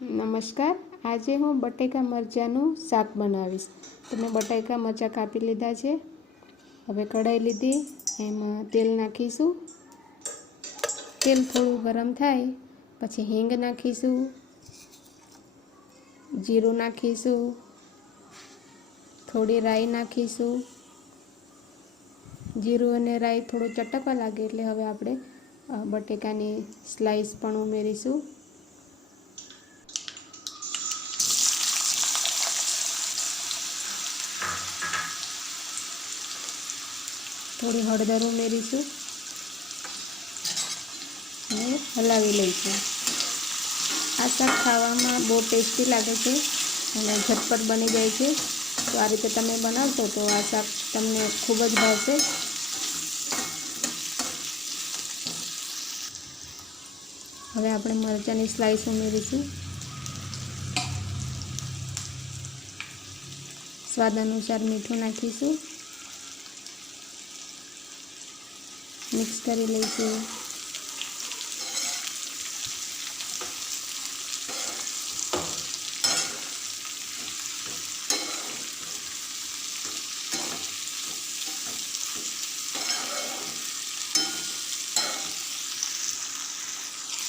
નમસ્કાર, આજે હું બટેકા મરચાંનું શાક બનાવીશ। તો મેં બટેકા મરચાં કાપી લીધા છે। હવે કઢાઈ લીધી, એમાં તેલ નાખીશું। તેલ થોડું ગરમ થાય પછી હિંગ નાખીશું, જીરું નાખીશું, થોડી રાઈ નાખીશું। જીરું અને રાઈ થોડું ચટકવા લાગે એટલે હવે આપણે બટેકાની સ્લાઈસ પણ ઉમેરીશું। થોડી હળદર ઉમેરીશું અને હલાવી લઈશું। આ શાક ખાવામાં બહુ ટેસ્ટી લાગે છે અને ઝટપટ બની જાય છે। તો આ રીતે તમે બનાવશો તો આ શાક તમને ખૂબ જ ભાવશે। હવે આપણે મરચાંની સ્લાઈસ ઉમેરીશું। સ્વાદ અનુસાર મીઠું નાખીશું, મિક્સ કરી લઈશું।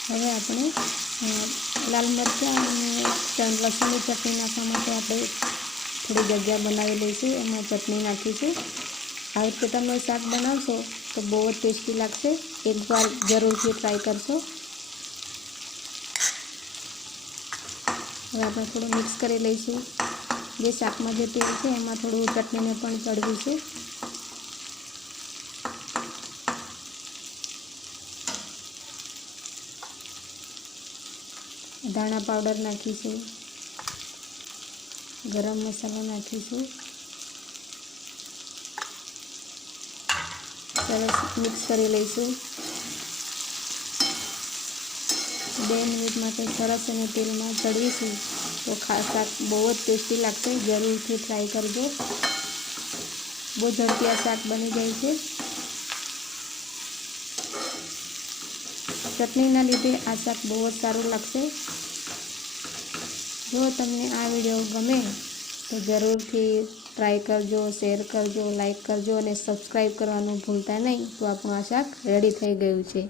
હવે આપણે લાલ મરચાં અને લસણની ચટણી નાખવા માટે આપણે થોડી જગ્યા બનાવી લઈશું। એમાં ચટણી નાખીશું। આ રીતે તમે શાક બનાવશો તો બહુ જ ટેસ્ટી લાગશે। એકવાર જરૂરથી ટ્રાય કરશો। હવે આપણે થોડું મિક્સ કરી લઈશું। જે શાકમાં જે તેલ છે એમાં થોડું ચટણીને પણ ચડવીશું। ધાણા પાવડર નાખીશું, ગરમ મસાલો નાખીશું, સરસ મિક્સ કરી લઈશું। 2 મિનિટ માટે સરસ અને તેલમાં ચડવીશું તો શાક બહુ જ ટેસ્ટી લાગશે। જરૂરથી ટ્રાય કરજો। બહુ ઝડપી આ શાક બની જાય છે। ચટણીના લીધે આ શાક બહુ જ સારું લાગશે। જો તમને આ વિડીયો ગમે તો જરૂરથી ટ્રાય કરજો, શેર કરજો, લાઈક કરજો અને સબસ્ક્રાઈબ કરવાનું ભૂલતા નહીં। તો આપણું આ શાક રેડી થઈ ગયું છે।